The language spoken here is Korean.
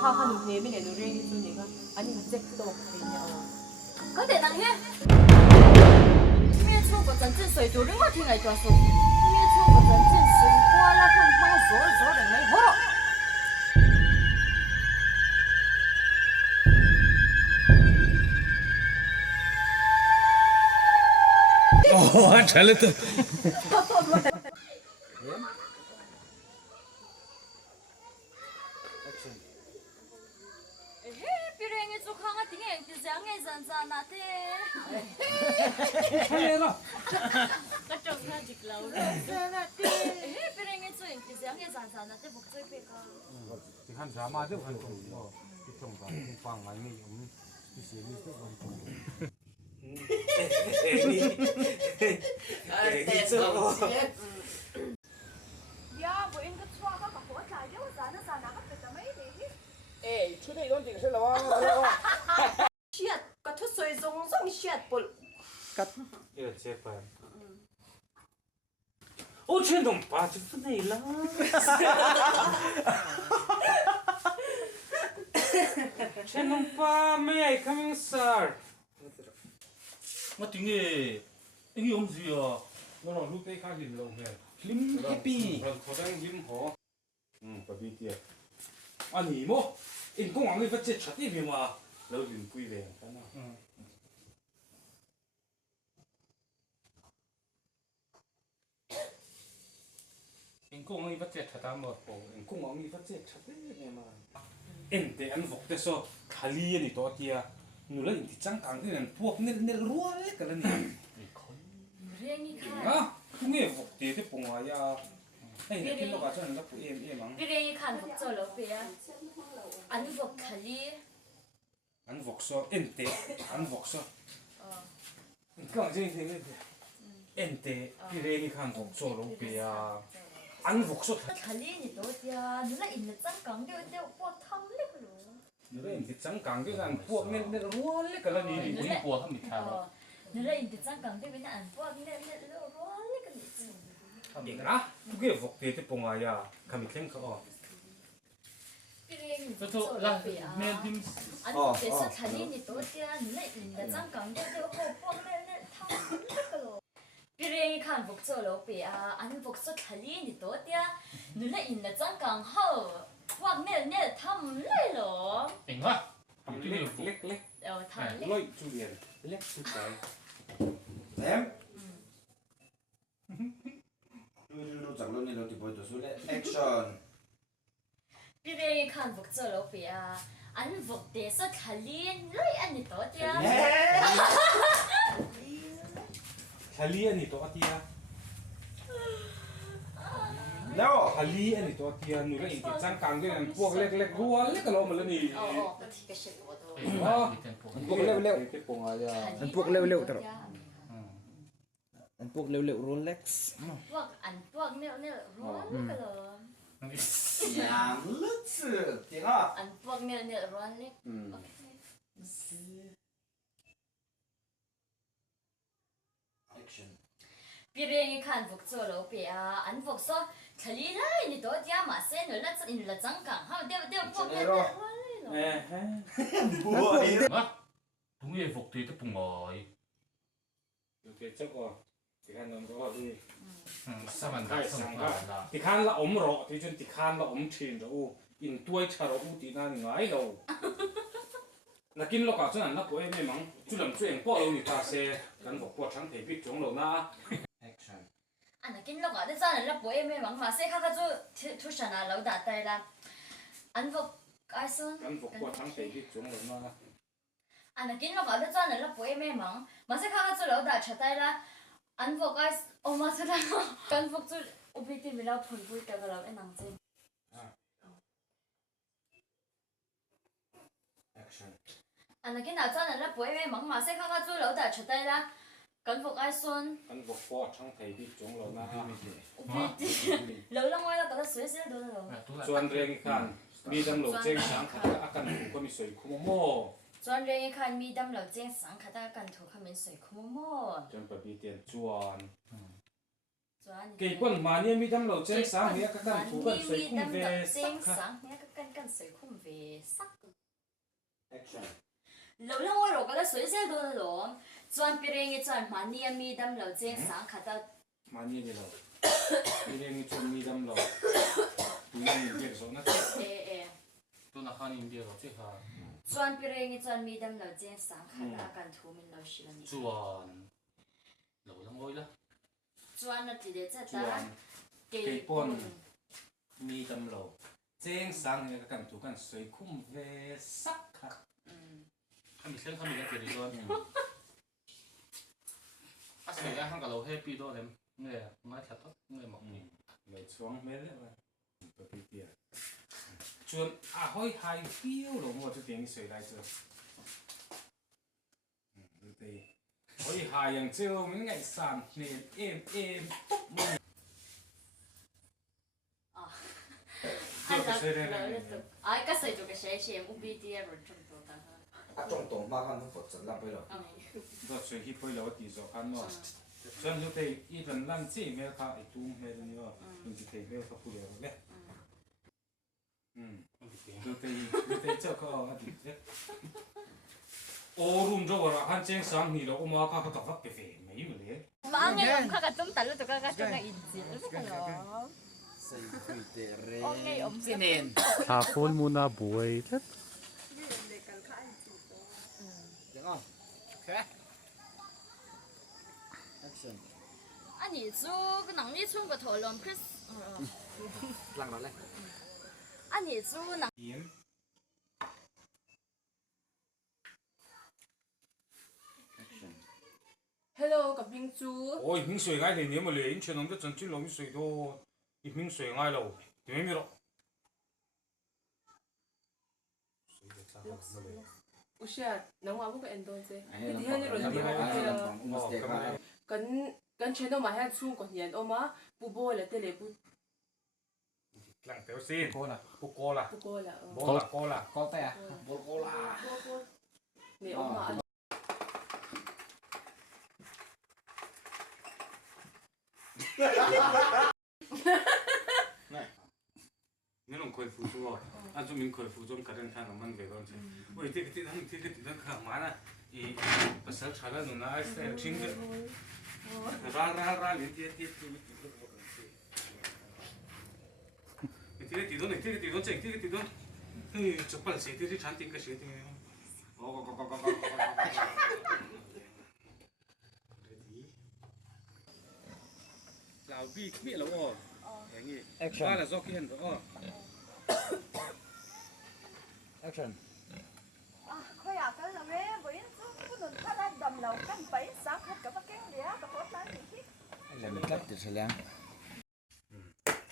파파는 배민의 노래기 중이가 아니 잭도 먹거든요. 근데 난 해.咩错过真正水，就另外听来就说，咩错过真正水，过了看他所的没好。哦，잘했다 비행기 쪽 하나 등에 비장에 잔잔하대. 잘해라. 그쪽 사직 라우라. 비행기 쪽 비장에 잔잔하대 복잡해 가. 한 자마도 한 거. 이쪽가 빵 아니 없는 비시리스 원. 야, 뭐 인거 추아가 갖고 와 자려 자는 사나가 됐다 뭐 이래. 에이, 초대 이런 데 있어 나와. 시앗 같았어요. 송송 시앗 볼. 이거 제발. 오, 쟤놈 빠지네 일라. 쟤놈 빠, may I come in, sir? 뭐 등에 이게 엄수야. 너랑 루테 가지 로게. 림 해피. 그럼 고장 김호. 바비티야. 아니 뭐 인공왕이 같이 쳤디 마. 너는 꾸이래. 인공왕이 같이 쳤다 뭐. 인공왕이 같이 쳤디 마. 엔데 안 복대서 갈리에니 도티야. 누라 인디 짱강되는 부엌 내 루아래 그러니. 비행기 가. 아, 그게 복대대 봉화야. 에이, 길로 가서 내가 부엠엠. 비행기 간 복절로 비야. 안 복칼리. 안 복서 엔데 안 복서. 강쟁이 되는데. 엔데 비레기 간 복서로 비야. 안 복서. 칼리니 도디야. 누나 있는 짱 강대 근데 오빠 탐내 그러. 누라 인디 짱강되는 부엌 내 루아래 그러니. 우리 부하 합니다. 누나 있는 짱 강대 그냥 안 보아 근데 로로래 그러지. 얘들아, 그게 복대대 봉화야. 감이 탱커. 비행기 그래서 복절로 비야. 라맨팀 아니 그래서 칼리니 도디야. 누나 있는 짱 강대 근데 오빠 내 탐내 그러. 비행기 간 복절로 비야. 안 복서 칼리니 도디야. 누나 있는 짱 강하오. 내 탐내로. 땡가. 렉. 탐내. 로이 주리엔. 렉 주자이. Emรู้จักรุ่นนี้เราติดบอยตัวสุดเลย action 비행기 간 복절로 비야. 안 복대서 칼린 로이 아니 도디야. 갈리엔이 도티야. แล้ว 갈리엔이 도티야. 누라 인디 짱강되는 부엌 렉 루아래 그러면 어, 그 싫거든. 부엌 렉 봉화야. อันพวกเร็วๆตลอดอันพวกเร็วๆ Rolex 부엌 안 부엌 내 로안거든. อย่างลึกสุดจริงอ่ะ 안 부엌 내 로안래. action 비행기 간 복절로 비야. 안 복서 칼리라 이니 도디야 마세 놀라 장강. 하 내가 부엌 내 로안래. 에헤. บัวอีก 마. 동해 복도에 뽕어. 이렇게 저거 디칸 넘어가 이 싸만다. 싸만다. 디칸 라 엄로 디준 디칸 라 엄친 로 인도에 차로 우디나니 아이로 나긴 로 가서 안 나고 에메망 줄람 쩨 뽀로 이타세 간 복보 창태 빛 종로나 action 안 긴로 가데 자는 라 보에메 막 마세 가가지고 투샤나 라우다 따라. 안 복 가선 간 복보 창태 빛 종로나 안 긴로 가데 자는 라 보에메 막 마세 가가지고 라우다 차따라. 안 복 가스 엄마서라. 안 복줄 오비티미라 볼볼 때가 라에 낭제. action 안 긴나 자는 라 보에메 막 마세 가가지고 라우다 차따라. 안 복 가선 간 복보 창태 빛 종로나 오비티. 러랑와야 가다 스웨스에 도는. 수완 랭이칸 미담로 쟁상 아까는 거미 소이 쿠모모 จวนเรียนคันมีดำเหล่าเจียงสังคตากันถูกคำเป็นสวยคุโมโม 전파 비티엔 주완 จ chuan cái quân mà niệm mi đâm lầu trên sáng thì các căn thủ gần sấy khung về chêng sắc sáng nghe các căn sấy khung về sắc Action. lâu lâu rồi cái là sấy xe đồ rồi chuan pireng chuan mà niệm mi đâm lâu chêng sáng khát mà niệm đi lầu mi niệm chun mi đâm lầu tu niệm việc rồi nó 에 또 나가는 인디가 어떻게 가? chuan pireng chuan mi đâm lâu chêng sáng khát kan thu min lâu shilani 주원 너랑 뭐이라? chuan là chỉ để cho chuan ta cái quân mi đâm lầu trên sáng thì các căn thủ gần sấy khung về sắc khác 한 미생 한 미가 데리고 아 세가 한 가로 해피도 됨 네 많이 탔다 네 먹니 lấy xuống mấy đấy mà tôi bị tiền chuan à hơi hai phiêu rồi mua cho tiền sấy lại chưa thì hơi hai yang chưa mấy ngày sàn nên em hay là ai cái sấy cho cái sấy xem UBT rồi trong đó ta À trong tổ mà hắn không có làm bây giờ. rồi sấy khi phơi lâu thì rồi ăn nó chuan lúc đấy ít lần làm gì mấy cái ít tu mấy cái nữa mình chỉ thấy mấy cái phụ liệu đấy lúc đấy cho có gì đấy ô rùm cho vào han chén sáng thì nó mà các cái vắt cái về mấy mà đấy 망에 엄카가 좀 달라도가 좀 있지. 그래서 Xây quỷ tệ rê. 엉에 엄 Cái nền. 자폰 문화 뭐에 Được không? Ok. Action. 아니 저그 낭리 총거 덜럼 크리스 Lăng nó lên. 아니 저 낭. yếm Action. Hello, gặp Minh Chú. ôi mình sưởi ngay thì nếu mà lấy chuyện nó chân chân lòng sưởi thôi thì mình sưởi ngay lâu thì mấy rồi Usia, nang wa ko ka entonces. Ay, Hindi hani ron di Ay, kan channel ma han chung ko hian oma pu bo la tele pu lặng téo xin cô là. cô là ko la. cô là Có tay à? Bố cô là. Ne oma nếu lòng khởi phụ cho anh cho mình khởi phụ cho cả đơn thang mình về con chứ ôi thì cái thằng khả má na thì bớt sáng trả lại nó ai sẽ chính cái ra liền tiết thì đó chạy thì đó chụp bản sĩ thì chán tiếng cái sĩ thì lão bị lỗ rồi ba là do cái hình đó Action. khơi à cái là mẹ bởi nó đừng có đâm đầu cắn bẫy sáng hết cả cái gì á cái phố tan gì Là mình cắt từ sợi lang.